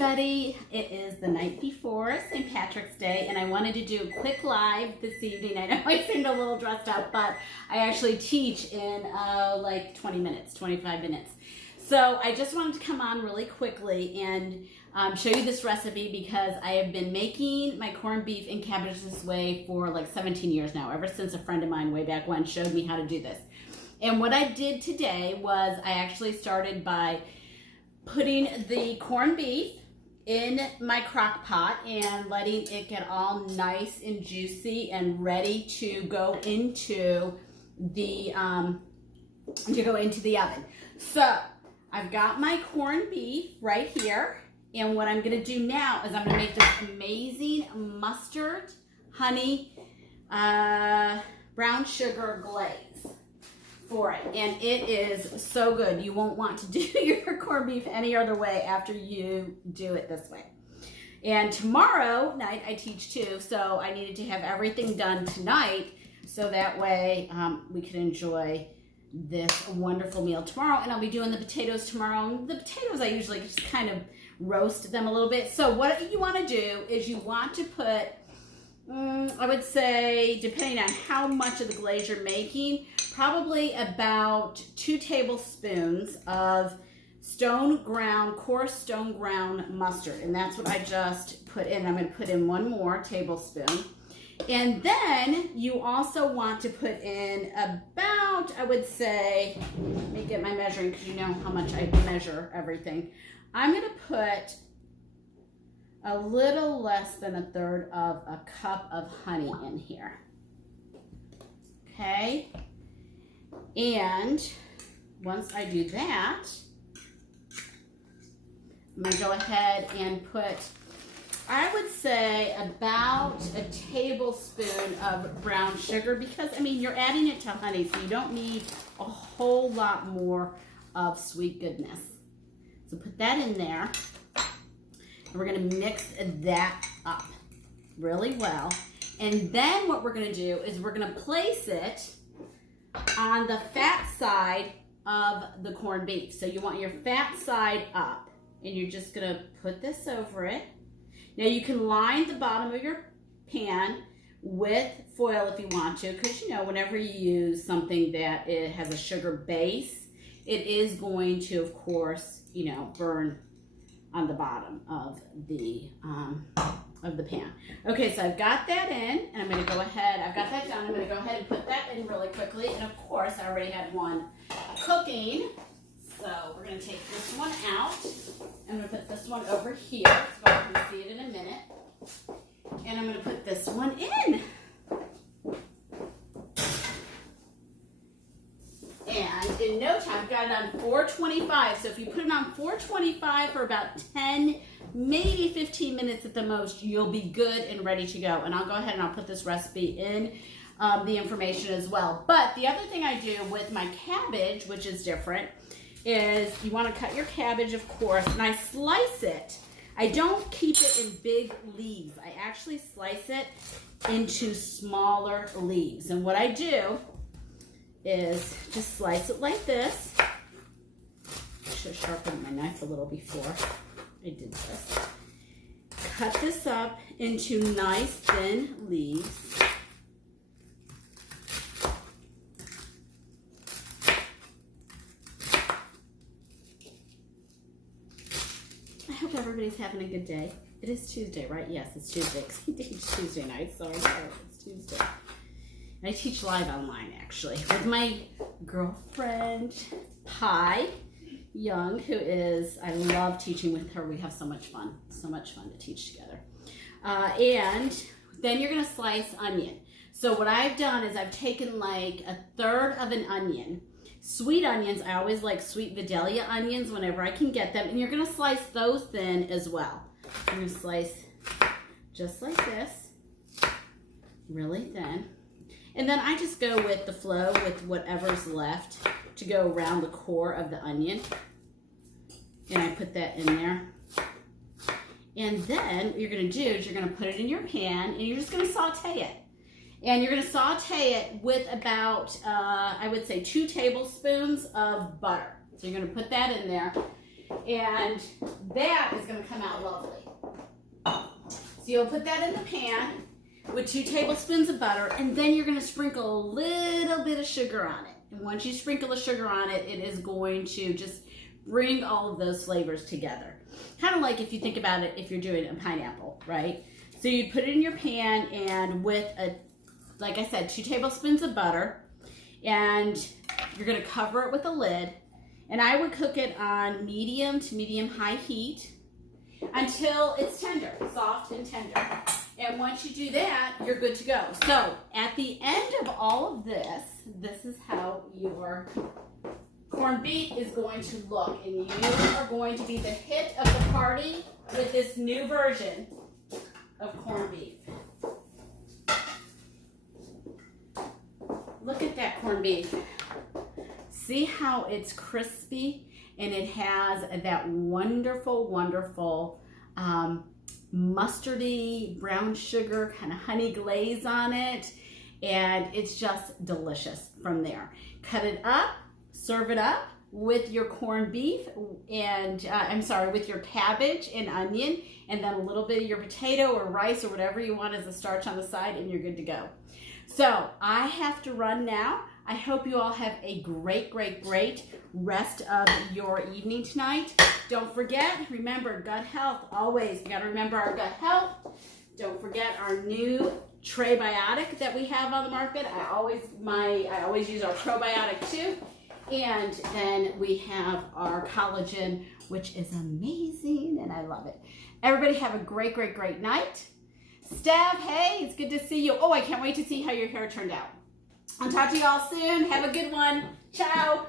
everybody. It is the night before St. Patrick's Day, and I wanted to do a quick live this evening. I know I seemed a little dressed up, but I actually teach in like 20 minutes, 25 minutes. So I just wanted to come on really quickly and show you this recipe because I have been making my corned beef and cabbage this way for like 17 years now, ever since a friend of mine way back when showed me how to do this. And what I did today was I actually started by putting the corned beef in my crock pot and letting it get all nice and juicy and ready to go into the oven. So I've got my corned beef right here, and what I'm going to do now is I'm going to make this amazing mustard, honey, brown sugar glaze for it, and it is so good. You won't want to do your corned beef any other way after you do it this way. And tomorrow night I teach too, so I needed to have everything done tonight so that way we can enjoy this wonderful meal tomorrow. And I'll be doing the potatoes tomorrow. And the potatoes I usually just kind of roast them a little bit. So what you want to do is you want to put, I would say, depending on how much of the glaze you're making, probably about 2 tablespoons of coarse stone ground mustard. And that's what I just put in. I'm going to put in 1 more tablespoon. And then you also want to put in about, I would say, let me get my measuring because you know how much I measure everything. I'm going to put a little less than 1/3 of a cup of honey in here. Okay? And once I do that, I'm going to go ahead and put, I would say, about a tablespoon of brown sugar because, I mean, you're adding it to honey, so you don't need a whole lot more of sweet goodness. So put that in there, and we're going to mix that up really well. And then what we're going to do is we're going to place it on the fat side of the corned beef. So you want your fat side up, and you're just going to put this over it. Now you can line the bottom of your pan with foil if you want to, because you know whenever you use something that it has a sugar base, it is going to, of course, you know, burn on the bottom of the pan. Okay, so I've got that in, and I'm going to go ahead. I've got that done. I'm going to go ahead and put that in really quickly. And of course, I already had one cooking. So we're going to take this one out. I'm going to put this one over here so I can see it in a minute. And I'm going to put this one in. And in no time, I've got it on 425. So if you put it on 425 for about 10, maybe 15 minutes at the most, you'll be good and ready to go. And I'll go ahead and I'll put this recipe in the information as well. But the other thing I do with my cabbage, which is different, is you want to cut your cabbage, of course, and I slice it. I don't keep it in big leaves. I actually slice it into smaller leaves. And what I do is just slice it like this. I should have sharpened my knife a little before I did this. Cut this up into nice thin leaves. I hope everybody's having a good day. It is Tuesday, right? Yes, it's Tuesday. It's Tuesday night, so it's Tuesday. I teach live online, actually, with my girlfriend, Pi Young, who is, I love teaching with her. We have so much fun to teach together. And then you're going to slice onion. So what I've done is I've taken like 1/3 of an onion. Sweet onions, I always like sweet Vidalia onions whenever I can get them. And you're going to slice those thin as well. I'm going to slice just like this, really thin. And then I just go with the flow with whatever's left to go around the core of the onion. And I put that in there. And then what you're going to do is you're going to put it in your pan and you're just going to saute it. And you're going to saute it with about, I would say, 2 tablespoons of butter. So you're going to put that in there. And that is going to come out lovely. So you'll put that in the pan with 2 tablespoons of butter, and then you're going to sprinkle a little bit of sugar on it. And once you sprinkle the sugar on it, it is going to just bring all of those flavors together. Kind of like if you think about it, if you're doing a pineapple, right? So you'd put it in your pan, and with like I said, 2 tablespoons of butter, and you're going to cover it with a lid. And I would cook it on medium to medium-high heat until it's tender, soft and tender. And once you do that, you're good to go. So at the end of all of this, this is how your corned beef is going to look. And you are going to be the hit of the party with this new version of corned beef. Look at that corned beef. See how it's crispy, and it has that wonderful, wonderful mustardy, brown sugar, kind of honey glaze on it, and it's just delicious from there. Cut it up, serve it up with your corned beef and, with your cabbage and onion, and then a little bit of your potato or rice or whatever you want as a starch on the side, and you're good to go. So I have to run now. I hope you all have a great, great, great rest of your evening tonight. Don't forget, remember, gut health, always. You got to remember our gut health. Don't forget our new Trebiotic that we have on the market. I always use our probiotic too. And then we have our collagen, which is amazing, and I love it. Everybody have a great, great, great night. Steph, hey, it's good to see you. Oh, I can't wait to see how your hair turned out. I'll talk to you all soon. Have a good one. Ciao.